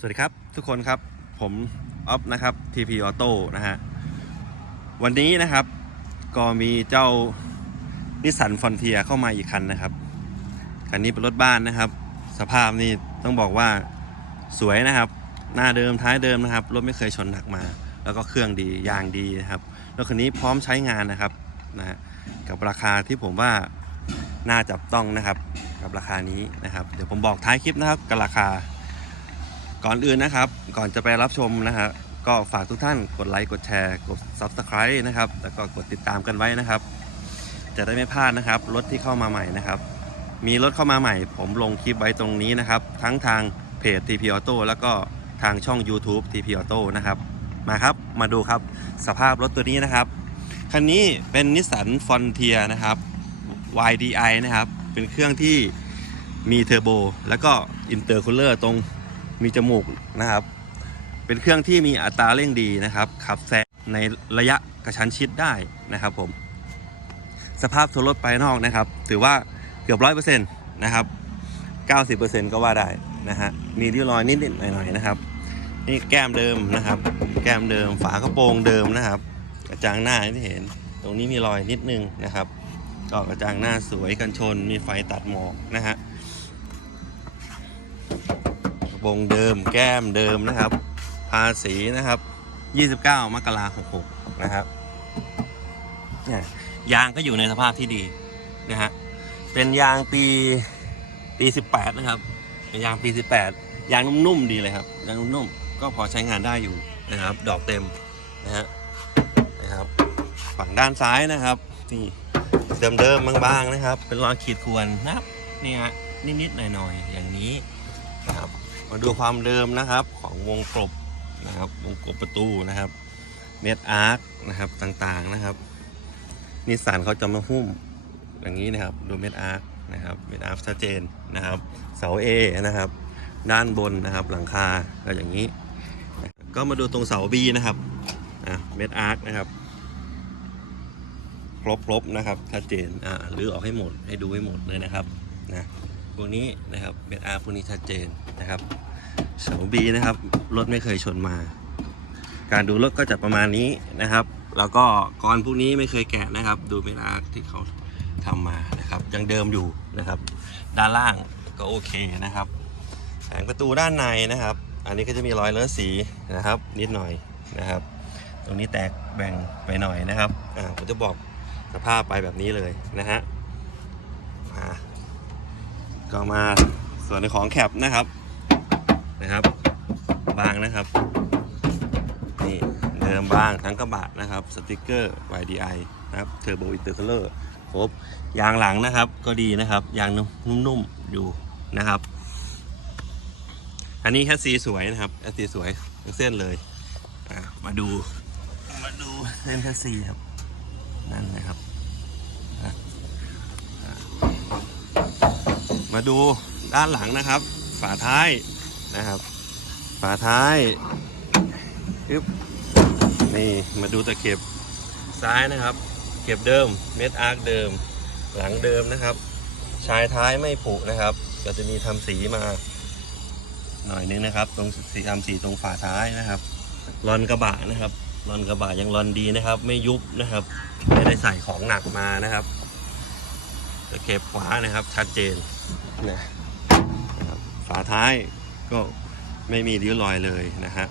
สวัสดีครับทุกคนครับผมออฟนะครับ TP Auto นะฮะวันนี้นะครับ ก็มีเจ้านิสสันฟอนเทียเข้ามาอีกคันนะครับคันนี้เป็นรถบ้านนะครับ สภาพนี่ต้องบอกว่าสวยนะครับ หน้าเดิมท้ายเดิมนะครับรถไม่เคยชนหนักมา แล้วก็เครื่องดียางดีนะครับรถคันนี้พร้อมใช้งานนะครับนะฮะกับราคาที่ผมว่าน่าจับต้องนะครับ กับราคานี้นะครับ เดี๋ยวผมบอกท้ายคลิปนะครับกับราคา ก่อนอื่นนะครับ ก่อนจะไปรับชมนะฮะก็ฝากทุกท่านกดไลค์กดแชร์กด Subscribe นะครับแล้วก็กดติดตามกันไว้นะครับ จะได้ไม่พลาดนะครับ รถที่เข้ามาใหม่นะครับ มีรถเข้ามาใหม่ ผมลงคลิปไว้ตรงนี้นะครับ ทั้งทางเพจ TP Auto แล้วก็ทางช่อง YouTube TP Auto นะครับ มาครับมาดูครับสภาพรถตัวนี้นะครับ คันนี้เป็นนิสสันฟอนเทียนะครับ YDI นะครับ เป็นเครื่องที่มีเทอร์โบแล้วก็อินเตอร์คูลเลอร์ตรง มีจมูกนะครับ เป็นเครื่องที่มีอัตราเร่งดีนะครับขับแซงในระยะกระชั้นชิดได้นะครับผม สภาพตัวรถภายนอกนะครับ ถือว่าเกือบร้อยเปอร์เซ็นต์นะครับเก้าสิบเปอร์เซ็นต์ก็ว่าได้นะฮะมีริ้วรอยนิดๆหน่อยๆนะครับ นี่แก้มเดิมนะครับ แก้มเดิมฝากระโปรงเดิมนะครับกระจังหน้าที่เห็น ตรงนี้มีรอยนิดนึงนะครับก็กระจังหน้าสวยกันชนมีไฟตัดหมอกนะฮะ งเดิม แก้มเดิมนะครับ ภาษีนะครับ 29 มกราคม66นะครับยยางก็อยู่ในสภาพที่ดีนะฮะเป็นยางปีปี 18 นะครับเป็นยางปี 18 ยางนุ่มๆดีเลยครับยางนุ่มๆก็พอใช้งานได้อยู่นะครับ ดอกเต็มนะฮะนะครับฝั่งด้านซ้ายนะครับนี่เดิมๆบางๆนะครับ เป็นรอยขีดข่วนนะครับนี่ฮะนิดๆหน่อยๆอย่างนี้นะครับ มาดูความเดิมนะครับของวงกลบนะครับวงกลบประตูนะครับเม็ดอาร์คนะครับต่างๆนะครับนิสสันเขาจะมาหุ้มอย่างนี้นะครับดูเม็ดอาร์คนะครับเม็ดอาร์คชัดเจนนะครับเสา A นะครับ ด้านบนนะครับหลังคาก็อย่างนี้ ก็มาดูตรงเสา B นะครับอะเม็ดอาร์คนะครับครบๆนะครับชัดเจนอ่าหรือออกให้หมดให้ดูให้หมดเลยนะครับนะ วกนี้นะครับเม็ดอาร์พวกนี้ชัดเจนนะครับเสาบีนะครับรถไม่เคยชนมา การดูรถก็จะประมาณนี้นะครับ แล้วก็กรอนพวกนี้ไม่เคยแกะนะครับ ดูเม็ดอาที่เขาทำมานะครับยังเดิมอยู่นะครับ ด้านล่างก็โอเคนะครับแผงประตูด้านในนะครับ อันนี้ก็จะมีรอยเลอะสีนะครับ นิดหน่อยนะครับ ตรงนี้แตกแบ่งไปหน่อยนะครับอ่าผมจะบอกสภาพไปแบบนี้เลยนะฮะอ่า ก็มาส่วนในของแคปนะครับนะครับ บางนะครับนี่เดิมบางทั้งกระบะนะครับสติกเกอร์ YDI นะครับเทอร์โบอินเตอร์คัลเลอร์ครบยางหลังนะครับ ก็ดีนะครับยางนุ่มๆอยู่นะครับ อันนี้แคสซีสวยนะครับแคสซีสวยทั้งเส้นเลยมาดูมาดูเส้นแคสซีครับนั่นนะครับ มาดูด้านหลังนะครับ ฝาท้ายนะครับ ฝาท้ายปึ๊บนี่มาดูตะเข็บซ้ายนะครับ เข็บเดิมเม็ดอาร์คเดิม หลังเดิมนะครับ ชายท้ายไม่ผุนะครับ ก็จะมีทำสีมาหน่อยนึงนะครับ ตรงสีทำสีตรงฝาท้ายนะครับรอนกระบะนะครับรอนกระบะยังรอนดีนะครับ ไม่ยุบนะครับ ไม่ได้ใส่ของหนักมานะครับตะเข็บขวานะครับ ชัดเจน นะฝาท้ายก็ไม่มีริ้วรอยเลยนะฮะ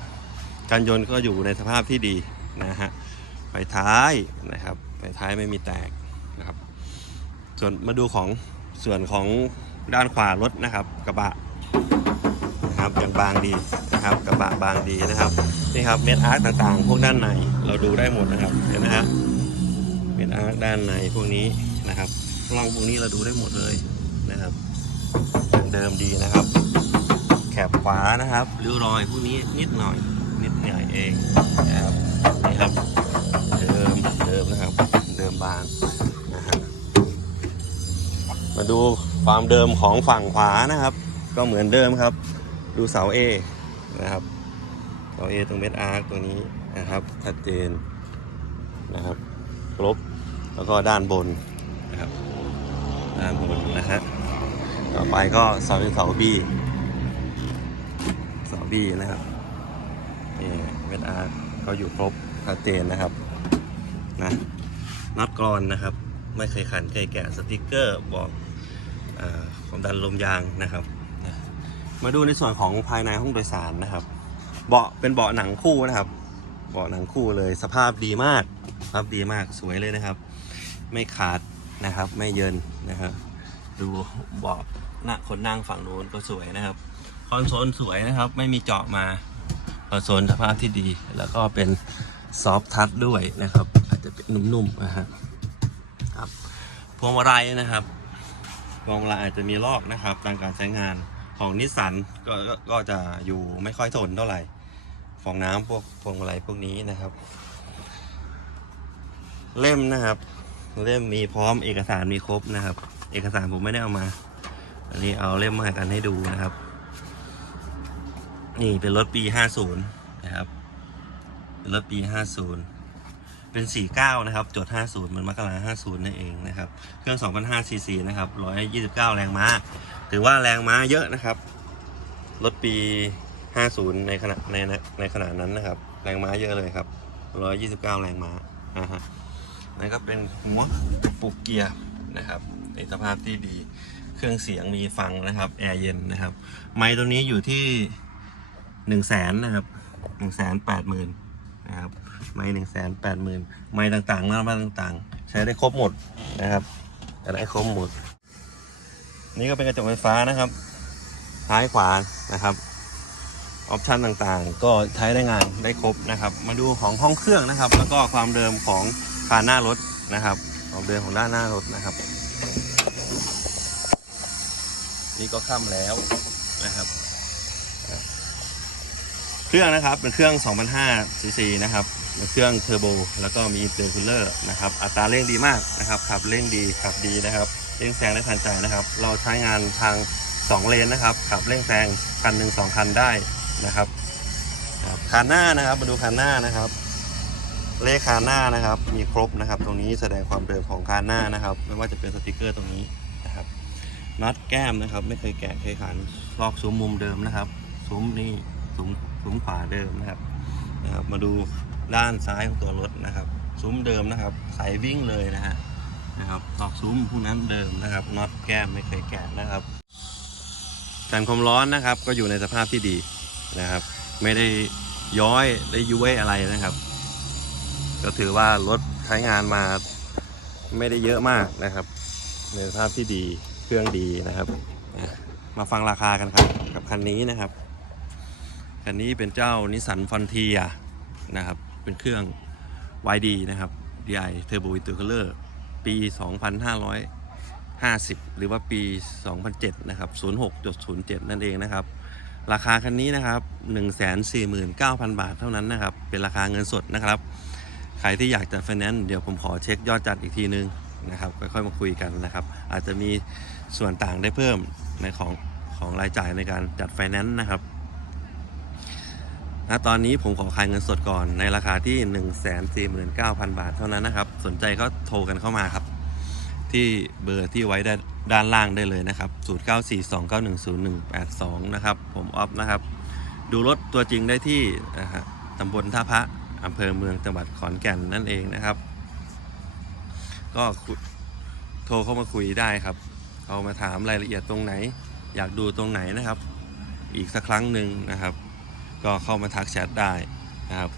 การยนต์ก็อยู่ในสภาพที่ดีนะฮะไฟท้ายนะครับไฟท้ายไม่มีแตกนะครับ ส่วนมาดูของส่วนของด้านขวารถนะครับ กระบะนะครับยังบางดีนะครับ กระบะบางดีนะครับนี่ครับเม็ดอาร์ตต่างๆ พวกด้านในเราดูได้หมดนะครับเห็นไหมฮะเม็ดอาร์ตด้านในพวกนี้นะครับร่องพวกนี้เราดูได้หมดเลยนะครับ ยังเดิมดีนะครับแคบขวานะครับริ้วรอยพวกนี้นิดหน่อย นิดหน่อยเองนะครับนี่ครับเดิมเดิมนะครับ เดิมบานนะฮะมาดูความเดิมของฝั่งขวานะครับ ก็เหมือนเดิมครับ ดูเสา A นะครับเสา A ตรงเม็ดอาร์ตตัวนี้นะครับชัดเจนนะครับครบแล้วก็ด้านบนนะครับด้านบนนะฮะ ต่อไปก็เสาเป็นเสา B เสาบี้นะครับนี่เวทอาร์เขาอยู่ครบชัดเจนนะครับนะน็อตกรอนนะครับ ไม่เคยขันเคยแกะสติกเกอร์บอกอาความดันลมยางนะครับ มาดูในส่วนของภายในห้องโดยสารนะครับ เบาะเป็นเบาะหนังคู่นะครับ เบาะหนังคู่เลยสภาพดีมากสภาพดีมากสวยเลยนะครับ ไม่ขาดนะครับไม่เยินนะครับดูเบาะ หน้าคนนั่งฝั่งนู้นก็สวยนะครับ คอนโซลสวยนะครับ ไม่มีเจาะมา คอนโซลสภาพที่ดี แล้วก็เป็นซอฟทัชด้วยนะครับ อาจจะเป็นนุ่มๆนะฮะครับพวงมาลัยนะครับพวงมาลัยอาจจะมีลอกนะครับตามการใช้งานของนิสสันก็ก็ก็จะอยู่ไม่ค่อยทนเท่าไหร่ฟองน้ำพวกพวงมาลัยพวกนี้นะครับ เล่มนะครับ เล่มมีพร้อมเอกสารมีครบนะครับ เอกสารผมไม่ได้เอามา อันนี้เอาเล่มมากันให้ดูนะครับ นี่เป็นรถปี 50 นะครับ เป็นรถปี 50 เป็น 49 นะครับ จด 50 มันมกรา50 นั่นเองนะครับ เครื่อง 2,500ซีซีนะครับ 129 แรงม้า ถือว่าแรงม้าเยอะนะครับ รถปี 50 ในขณะในในขณะนั้นนะครับ แรงม้าเยอะเลยครับ 129 แรงม้านะฮะนั่นก็เป็นหัวปุกเกียร์นะครับในสภาพที่ดี เครื่องเสียงมีฟังนะครับแอร์เย็นนะครับ ไมค์ตัวนี้อยู่ที่1 0 0 0 0แสนนะครับ1 8 0 0 0 0นแปดหมื่นนะครับไมค์1 8 0 0 0 0ไมค์ต่างๆหน้าบ้านต่างๆ ใช้ได้ครบหมดนะครับใช้ได้ครบหมด นี่ก็เป็นกระจกไฟฟ้านะครับท้ายขวานะครับออปชันต่างๆ ก็ใช้ได้งานได้ครบนะครับ มาดูของห้องเครื่องนะครับ แล้วก็ความเดิมของคานหน้ารถนะครับความเดิมของด้านหน้ารถนะครับ นี่ก็ค่ำแล้วนะครับเครื่องนะครับเป็นเครื่อง2005 cc นะครับเป็นเครื่องเทอร์โบแล้วก็มีอินเตอร์คูลเลอร์นะครับอัตราเร่งดีมากนะครับขับเร่งดีขับดีนะครับเร่งแซงได้ทันใจนะครับ เราใช้งานทาง 2 เลนนะครับขับเร่งแซงคันหนึ่งสองคันได้นะครับคันหน้านะครับมาดูคันหน้านะครับเลขคานหน้านะครับ มีครบนะครับ ตรงนี้แสดงความเดิมของคานหน้านะครับ ไม่ว่าจะเป็นสติกเกอร์ตรงนี้ น็อตแก้มนะครับ ไม่เคยแกะเคยขันลอกซุ้มมุมเดิมนะครับซุ้มนี่ซุ้มซุ้มขวาเดิมนะครับนะครับ มาดูด้านซ้ายของตัวรถนะครับ ซุ้มเดิมนะครับใส่วิ่งเลยนะฮะนะครับลอกซุ้มพวกนั้นเดิมนะครับน็อตแก้มไม่เคยแกะนะครับกันความร้อนนะครับ ก็อยู่ในสภาพที่ดีนะครับ ไม่ได้ย้อยได้ยุ้ยอะไรนะครับ ก็ถือว่ารถใช้งานมาไม่ได้เยอะมากนะครับ ในสภาพที่ดี เครื่องดีนะครับมาฟังราคากันครับกับคันนี้นะครับคันนี้เป็นเจ้านิสสันฟอนเทียนะครับเป็นเครื่อง YD นะครับ DI Turbo Intercooler ปี 2550 หรือว่าปี 2007 นะครับ 06.07 นั่นเองนะครับ ราคาคันนี้นะครับ 149,000 บาทเท่านั้นนะครับ เป็นราคาเงินสดนะครับ ใครที่อยากจะไฟแนนซ์เดี๋ยวผมขอเช็คยอดจัดอีกทีนึง นะครับค่อยๆมาคุยกันนะครับ อาจจะมีส่วนต่างได้เพิ่มในของของรายจ่ายในการจัดไฟแนนซ์นะครับณตอนนี้ผมขอขายเงินสดก่อนในราคาที่ 149,000 บาทเท่านั้นนะครับ สนใจก็โทรกันเข้ามาครับ ที่เบอร์ที่ไว้ด้านด้านล่างได้เลยนะครับ 0942910182 นะครับ ผมออฟนะครับ ดูรถตัวจริงได้ที่นะฮะตำบลท่าพระอำเภอเมืองจังหวัดขอนแก่นนั่นเองนะครับ ก็โทรเข้ามาคุยได้ครับ เอามาถามรายละเอียดตรงไหน อยากดูตรงไหนนะครับ อีกสักครั้งหนึ่งนะครับ ก็เข้ามาทักแชทได้นะครับ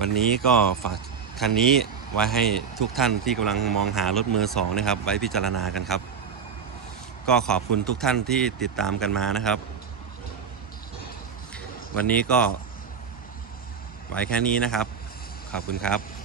วันนี้ก็ฝากคันนี้ไว้ให้ทุกท่านที่กำลังมองหารถมือสองนะครับ ไว้พิจารณากันครับ ก็ขอบคุณทุกท่านที่ติดตามกันมานะครับ วันนี้ก็ไว้แค่นี้นะครับ ขอบคุณครับ